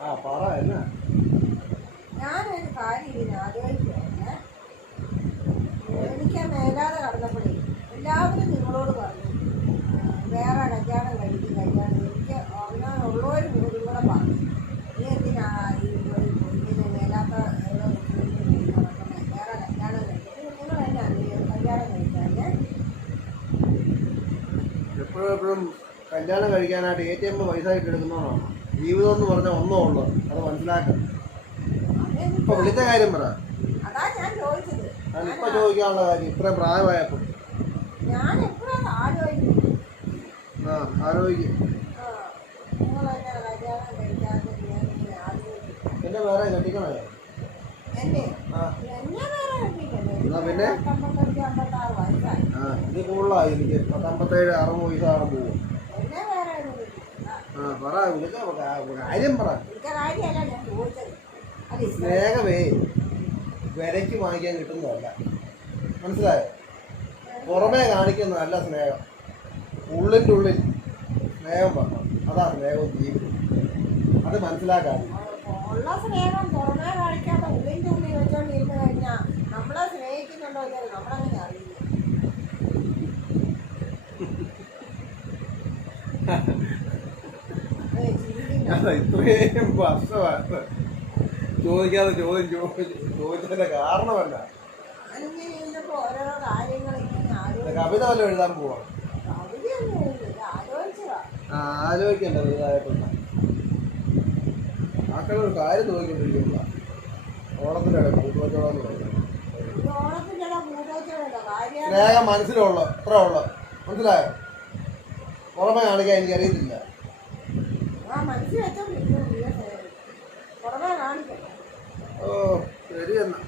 ആ പറ എന്നാ? ഞാനൊരു കാര്യം ഇതിന് ആലോചിക്കുകയായിരുന്നേ എനിക്ക് മേലാതെ കടന്നപ്പോഴേ എല്ലാവരും നിങ്ങളോട് പറഞ്ഞു. വേറെ കല്യാണം കഴിക്കും കല്യാണം എനിക്ക് അവനോടുള്ളവർ പോലും കൂടെ പറഞ്ഞു. നീ എന്തിനാ ഈ പോയി ഇങ്ങനെ മേലാത്ത വേറെ കല്യാണം കഴിക്കും? നിങ്ങൾ എന്നാ കല്യാണം കഴിക്കാതെ എപ്പോഴും എപ്പോഴും കല്യാണം കഴിക്കാനായിട്ട് എ ടി എം പൈസ ഇട്ട് എടുക്കുന്നതാണോ ജീവിതം എന്ന് പറഞ്ഞാൽ ഒന്നോ ഉള്ളു. അത് മനസ്സിലാക്കണം ഇപ്പൊ വിളിച്ച കാര്യം പറ. ഇപ്പൊ ചോദിക്കാനുള്ള കാര്യം. ഇത്ര പ്രായമായപ്പോ ആ ആലോചിക്കും. പിന്നെ വേറെ കെട്ടിക്കണേ? എന്നെ? പിന്നെ? ആ ഇത് കൂടുതലായി എനിക്ക്. പത്തമ്പത്തേഴ് അറുപത് വയസ്സാണ് പോകും എന്നെ വേറെ ഒന്നും കെട്ടിക്കില്ല. ആ പറ വിളിച്ച കാര്യം പറ സ്നേഹമേ വിലയ്ക്ക് വാങ്ങിക്കാൻ കിട്ടുന്നതല്ല. മനസ്സിലായോ? പുറമേ കാണിക്കുന്നതല്ല സ്നേഹം. ഉള്ളിന്റെ ഉള്ളിൽ സ്നേഹം പറഞ്ഞു അതാ സ്നേഹവും ജീവിതം അത് മനസ്സിലാക്കാൻ ഉള്ള സ്നേഹം പുറമേ കാണിക്കാത്ത ഉള്ളിന്റെ ഉള്ളിൽ വെച്ചോണ്ടിരുന്ന് കഴിഞ്ഞാൽ നമ്മളെ സ്നേഹിക്കുന്നുണ്ടോ നമ്മളങ്ങനെ അറിയില്ല. ഞാൻ ഇത്രയും വർഷമാണ് ചോദിക്കാതെ ചോദ്യം ചോദിച്ചു ചോദിച്ചതിന്റെ കാരണമല്ല. കവിത വല്ലതും എഴുതാൻ പോവാ? ആലോചിക്കണ്ട ഇതായിട്ടൊന്നും ആക്കളെ ഒരു കാര്യം നോക്കിക്കൊണ്ടിരിക്കുന്നില്ല ഓണത്തിന്റെ ഇടയിൽ കൂട്ടുവച്ചോളം എന്ന് പറയുന്നത് സ്നേഹം മനസ്സിലുള്ള അത്ര ഉള്ള. മനസ്സിലായോ? പുറമെ കാണിക്കാൻ എനിക്ക് അറിയത്തില്ല ആ മനസ്സിൽ വെച്ചോണ്ടിരിക്കുന്നു പുറമേ കാണിക്കണം ഓ ശരി എന്നാ